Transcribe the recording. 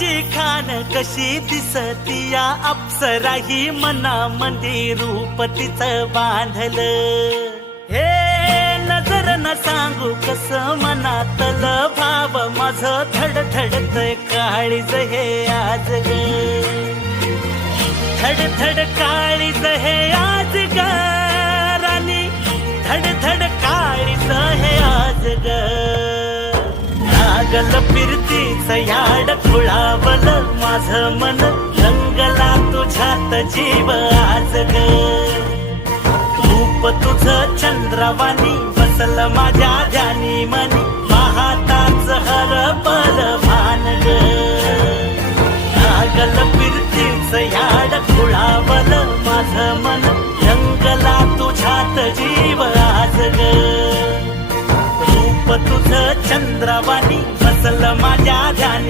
तुझी खान कशी दिसतीया अप्सरा ही मनामध्ये रूप तिचं बांधलं हे नजर न सांगू कस मनातलं भाव माझं धडधडतय काळीज हे आज ग धडधड काळीज हे आज ग राणी धडधड काळीज हे आज ग लागल फिरतीच याड खुळावल माझं मन रंगला तुझ्यात जीव आज ग रूप तुझं चंद्रवाणी बसल माझ्या ध्यानी मनी पाहताच हरपल भान ग लागल फिरतीच याड खुळावल माझं मन रंगला तुझ्यात जीव आज ग रूप तुझं चंद्रवाणी बसल माझ्या ध्यानी